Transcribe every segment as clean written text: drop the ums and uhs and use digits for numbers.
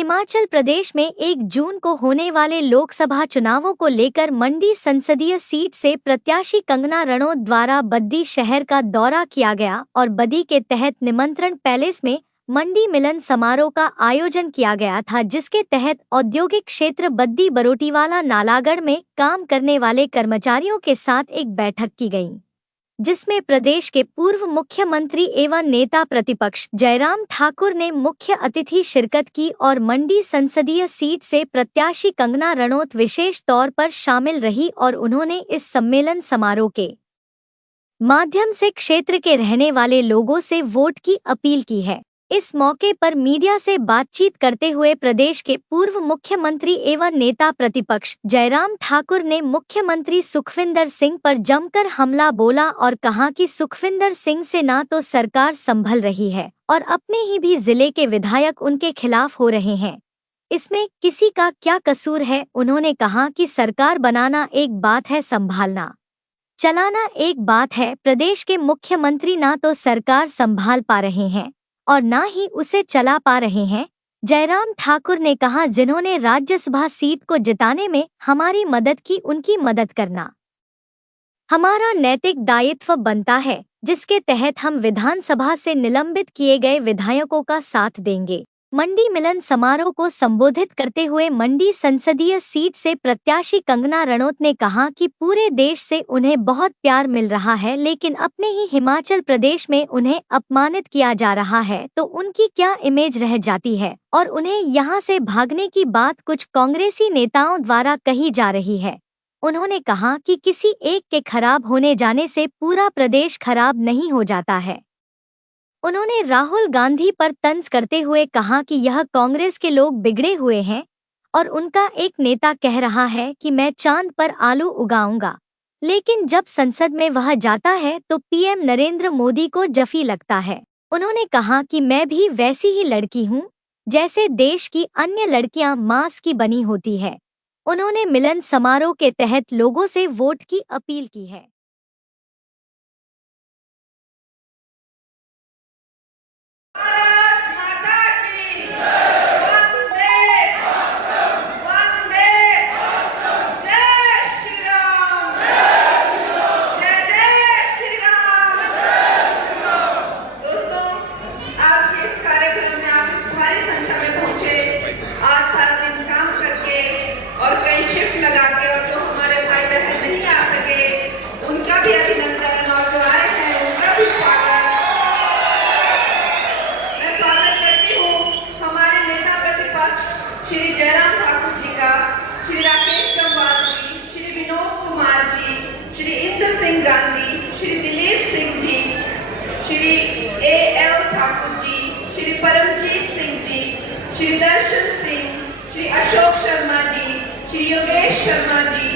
हिमाचल प्रदेश में 1 जून को होने वाले लोकसभा चुनावों को लेकर मंडी संसदीय सीट से प्रत्याशी कंगना रणौत द्वारा बद्दी शहर का दौरा किया गया और बद्दी के तहत निमंत्रण पैलेस में मंडी मिलन समारोह का आयोजन किया गया था, जिसके तहत औद्योगिक क्षेत्र बद्दी बरोटीवाला नालागढ़ में काम करने वाले कर्मचारियों के साथ एक बैठक की गई, जिसमें प्रदेश के पूर्व मुख्यमंत्री एवं नेता प्रतिपक्ष जयराम ठाकुर ने मुख्य अतिथि शिरकत की और मंडी संसदीय सीट से प्रत्याशी कंगना रणौत विशेष तौर पर शामिल रही और उन्होंने इस सम्मेलन समारोह के माध्यम से क्षेत्र के रहने वाले लोगों से वोट की अपील की है। इस मौके पर मीडिया से बातचीत करते हुए प्रदेश के पूर्व मुख्यमंत्री एवं नेता प्रतिपक्ष जयराम ठाकुर ने मुख्यमंत्री सुखविंदर सिंह पर जमकर हमला बोला और कहा कि सुखविंदर सिंह से ना तो सरकार संभल रही है और अपने ही भी जिले के विधायक उनके खिलाफ हो रहे हैं। इसमें किसी का क्या कसूर है? उन्होंने कहा कि सरकार बनाना एक बात है, संभालना चलाना एक बात है। प्रदेश के मुख्यमंत्री ना तो सरकार संभाल पा रहे हैं और ना ही उसे चला पा रहे हैं। जयराम ठाकुर ने कहा, जिन्होंने राज्यसभा सीट को जिताने में हमारी मदद की, उनकी मदद करना हमारा नैतिक दायित्व बनता है, जिसके तहत हम विधानसभा से निलंबित किए गए विधायकों का साथ देंगे। मंडी मिलन समारोह को संबोधित करते हुए मंडी संसदीय सीट से प्रत्याशी कंगना रणौत ने कहा कि पूरे देश से उन्हें बहुत प्यार मिल रहा है, लेकिन अपने ही हिमाचल प्रदेश में उन्हें अपमानित किया जा रहा है, तो उनकी क्या इमेज रह जाती है और उन्हें यहां से भागने की बात कुछ कांग्रेसी नेताओं द्वारा कही जा रही है। उन्होंने कहा कि किसी एक के खराब होने जाने से पूरा प्रदेश खराब नहीं हो जाता है। उन्होंने राहुल गांधी पर तंज करते हुए कहा कि यह कांग्रेस के लोग बिगड़े हुए हैं और उनका एक नेता कह रहा है कि मैं चांद पर आलू उगाऊंगा, लेकिन जब संसद में वह जाता है तो पीएम नरेंद्र मोदी को जफी लगता है। उन्होंने कहा कि मैं भी वैसी ही लड़की हूं जैसे देश की अन्य लड़कियां मांस की बनी होती है। उन्होंने मिलन समारोह के तहत लोगों से वोट की अपील की है। श्री जयराम ठाकुर जी का, श्री राकेश जम्वाल जी, श्री विनोद कुमार जी, श्री इंद्र सिंह गांधी, श्री दिलीप सिंह जी, श्री एएल ठाकुर जी, श्री परमजीत सिंह जी, श्री दर्शन सिंह, श्री अशोक शर्मा जी, श्री योगेश शर्मा जी,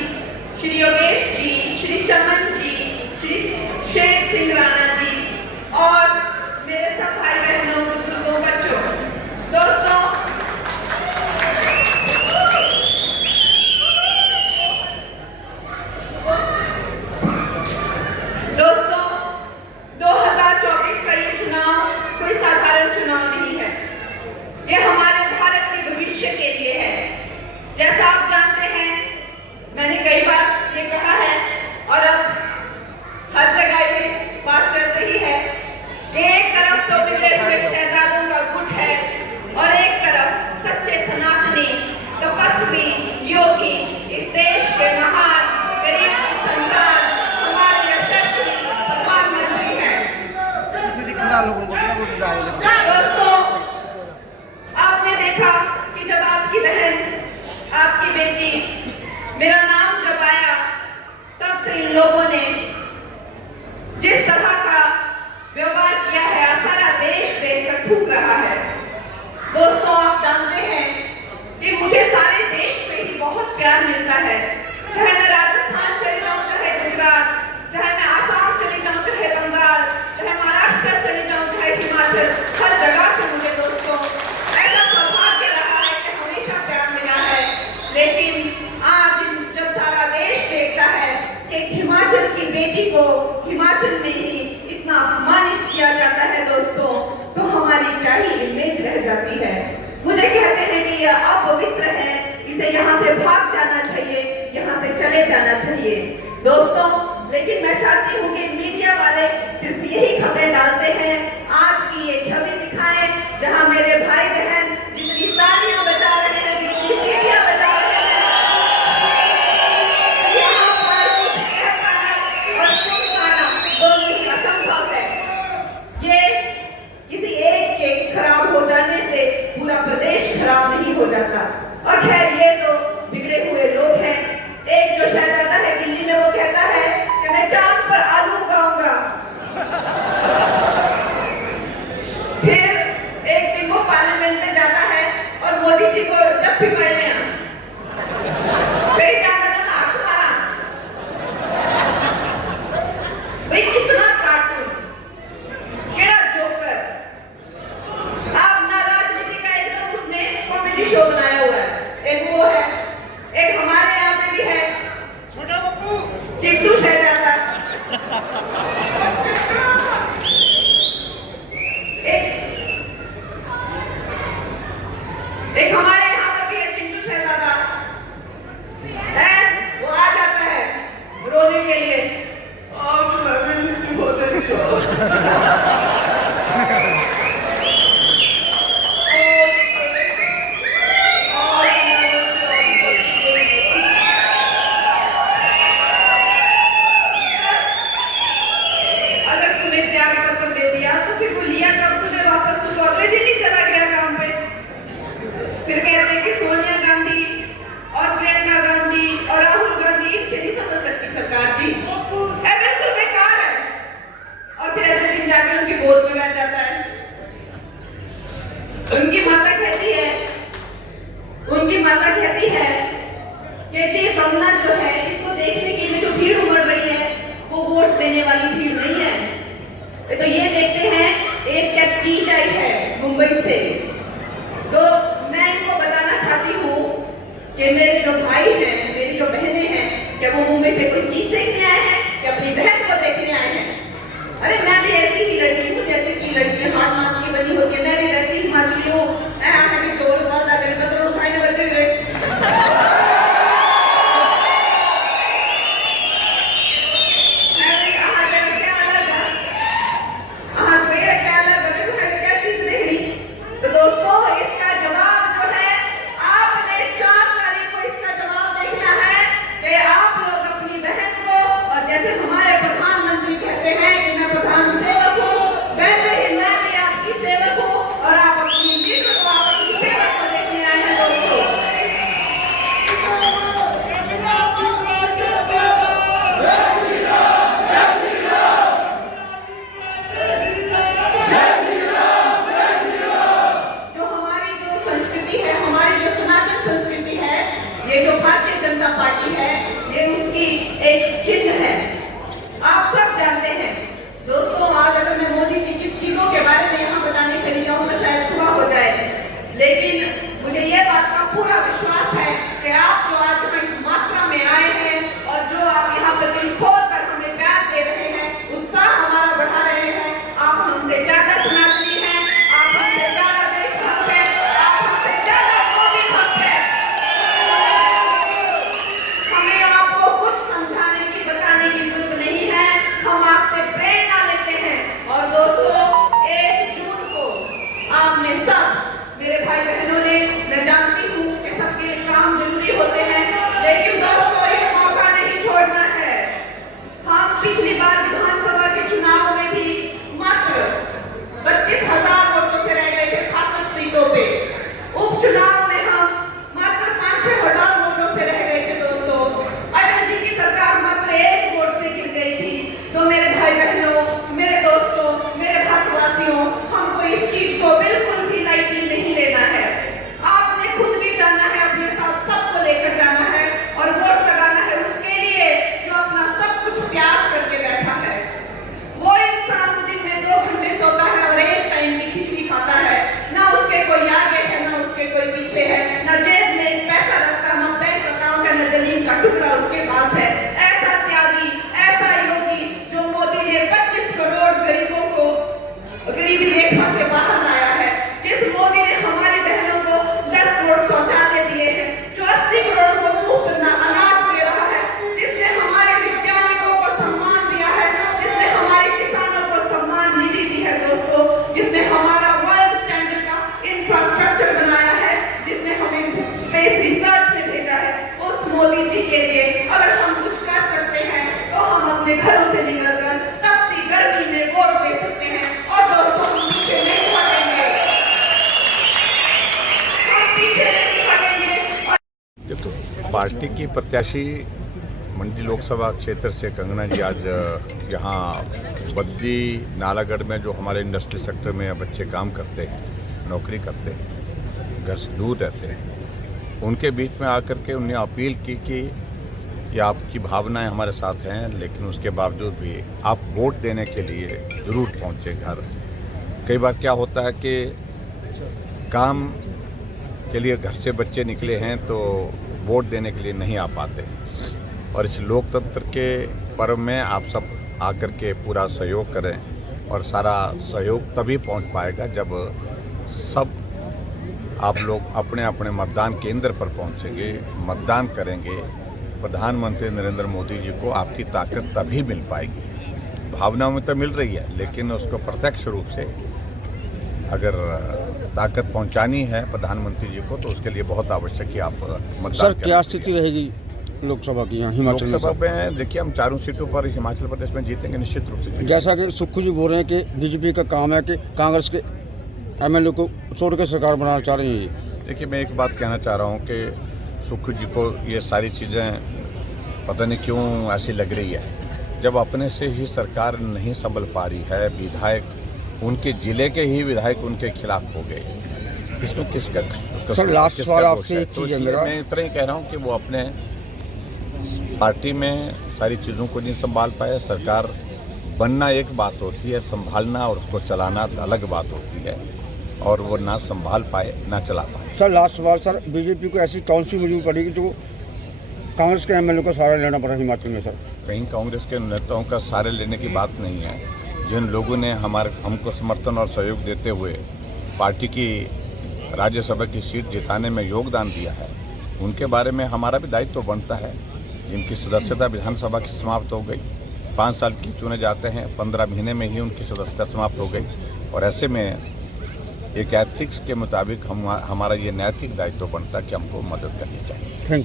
श्री योगेश जी, श्री चमन जी, श्री शेख सिंह राणा जी और मेरे सब भाई बहनों, बुजुर्गों, बच्चों, दोस्तों, जैसा आप जानते हैं, मैंने कई बार ये कहा है और अब हर जगह ये बात चल रही है कि एक तरफ तो बिगड़े हुए शहजादों का गुट है और एक तरफ सच्चे सनातनी तपस्वी योगी, इस देश के महान गरीब की संतान, समाज यशस्वी प्रधानमंत्री हैं। दोस्तों, आपने देखा कि जब आपकी बहन, आपकी बेटी मेरा नाम जपाया, तब से इन लोगों ने जिस तरह का व्यवहार किया है, सारा देश देखकर थूक रहा है। दोस्तों, आप जानते हैं कि मुझे सारे देश से ही बहुत प्यार मिलता है, चाहे मैं राजस्थान चली जाऊं, चाहे गुजरात, चाहे मैं आसाम चली जाऊं, चाहे बंगाल, चाहे महाराष्ट्र चली जाऊं, चाहे हिमाचल, हर जगह से मुझे दोस्तों ऐसा सौभाग्य रहा है कि हमेशा प्यार मिला है। लेकिन आज जब सारा देश देखता है कि हिमाचल की बेटी को हिमाचल में ही इतना अपमानित किया जाता है दोस्तों, तो हमारी क्या ही इमेज रह जाती है। मुझे कहते हैं कि ये अपवित्र है, इसे यहाँ से भाग जाना चाहिए, यहाँ से चले जाना चाहिए। दोस्तों, लेकिन मैं चाहती हूँ कि मीडिया वाले सिर्फ यही खबरें डालते हैं, आज की ये छवि दिखाएं जहाँ मेरे भाई बहन जितनी तालियां बजा रहे हैं, जितनी सीटियां बजा रहे हैं, यहाँ पर कुछ कह पाना और सुन पाना दोनों ही असंभव है। ये किसी एक के खराब हो जाने से पूरा प्रदेश खराब नहीं हो जाता। और खैर, ये तो बिगड़े हुए लोग हैं। एक जो शहजादा है दिल्ली में, वो कहता है कि मैं चांद पर आलू उगाऊंगा। फिर एक दिन वो पार्लियामेंट में जाता है और मोदी जी को जब भी पहले फिर क्या करना तुम्हारा भाई, कितना कार्टून, केड़ा जोकर। आप ना राजनीति का एकदम उसने कॉमेडी शो बनाया हुआ है। एक वो है, एक हमारे यहाँ पे भी है छोटा बप्पू चिट्टू शहजादा। एक हमारे यहाँ पे भी है चिट्टू शहजादा है, वो आ जाता है रोने के लिए, आप मैं भी इस्तीफा दे दिया। फिर कहते हैं कि सोनिया गांधी और प्रियंका गांधी और राहुल गांधी इनसे नहीं समझ सकती सरकार जी, बिल्कुल बेकार है। और फिर ऐसे दिन जाकर उनकी गोद में बैठ जाता है। उनकी माता कहती है कि ये कंगना जो है, इसको देखने के लिए जो भीड़ उमड़ रही है वो वोट देने वाली भीड़ नहीं है। तो ये देखते हैं एक क्या चीज आई है मुंबई से। तो मैं इनको बताना चाहती हूँ कि मेरे जो भाई हैं, मेरी जो बहनें हैं, क्या वो मुंबई से कोई चीज देखने आए हैं या अपनी बहन को देखने आए हैं? अरे मैं भी ऐसी ही लड़की हूँ जैसे की लड़की हाथ मांस की बनी होती है, मैं भी वैसी ही हिमाचली हूँ। तो दोस्तों, इसका जवाब जो है आपने 4 तारीख को इसका जवाब देखना है कि आप लोग अपनी बहन को, और जैसे हमारे प्रधानमंत्री कहते हैं कि मैं प्रधान सेवक हूँ, वैसे ही मैं भी आपकी सेवक हूँ पार्टी की प्रत्याशी मंडी लोकसभा क्षेत्र से कंगना जी आज यहाँ बद्दी नालागढ़ में जो हमारे इंडस्ट्रियल सेक्टर में बच्चे काम करते हैं, नौकरी करते हैं, घर से दूर रहते हैं, उनके बीच में आकर के उन्हें अपील की कि ये आपकी भावनाएं हमारे साथ हैं, लेकिन उसके बावजूद भी आप वोट देने के लिए ज़रूर पहुँचे घर। कई बार क्या होता है कि काम के लिए घर से बच्चे निकले हैं तो वोट देने के लिए नहीं आ पाते हैं, और इस लोकतंत्र के पर्व में आप सब आकर के पूरा सहयोग करें, और सारा सहयोग तभी पहुंच पाएगा जब सब आप लोग अपने अपने मतदान केंद्र पर पहुंचेंगे, मतदान करेंगे। प्रधानमंत्री नरेंद्र मोदी जी को आपकी ताकत तभी मिल पाएगी। भावनाओं में तो मिल रही है, लेकिन उसको प्रत्यक्ष रूप से अगर ताकत पहुंचानी है प्रधानमंत्री जी को, तो उसके लिए बहुत आवश्यक है आप मतदान सर करें। क्या स्थिति रहेगी लोकसभा की यहाँ हिमाचल में? लोकसभा में देखिए, हम चारों सीटों पर हिमाचल प्रदेश में जीतेंगे, निश्चित रूप से जीतेंगे। जैसा कि सुक्खू जी बोल रहे हैं कि बीजेपी का काम है कि कांग्रेस के एमएलए को छोड़ के सरकार बनाना चाह रही है ये। देखिए, मैं एक बात कहना चाह रहा हूँ कि सुक्खू जी को ये सारी चीज़ें पता नहीं क्यों ऐसी लग रही है। जब अपने से ही सरकार नहीं संभल पा रही है, विधायक उनके जिले के ही विधायक उनके खिलाफ हो गए, इसमें किसका सर लास्ट किसका सवाल दोष आपसे है? एक तो चीज़ है इसलिए मेरा, मैं इतना ही कह रहा हूँ कि वो अपने पार्टी में सारी चीज़ों को नहीं संभाल पाए। सरकार बनना एक बात होती है, संभालना और उसको चलाना अलग बात होती है, और वो ना संभाल पाए ना चला पाए। सर लास्ट सवाल सर, बीजेपी को ऐसी कौन सी मजबूरी पड़ेगी जो कांग्रेस के एमएलए को सहारा लेना पड़ा हिमाचल में? सर कहीं कांग्रेस के नेताओं का सहारे लेने की बात नहीं है। जिन लोगों ने हमको समर्थन और सहयोग देते हुए पार्टी की राज्यसभा की सीट जिताने में योगदान दिया है, उनके बारे में हमारा भी दायित्व बनता है। जिनकी सदस्यता विधानसभा की समाप्त हो गई, 5 साल के लिए चुने जाते हैं, 15 महीने में ही उनकी सदस्यता समाप्त हो गई, और ऐसे में एक एथिक्स के मुताबिक हमारा ये नैतिक दायित्व बनता है कि हमको मदद करनी चाहिए। थैंक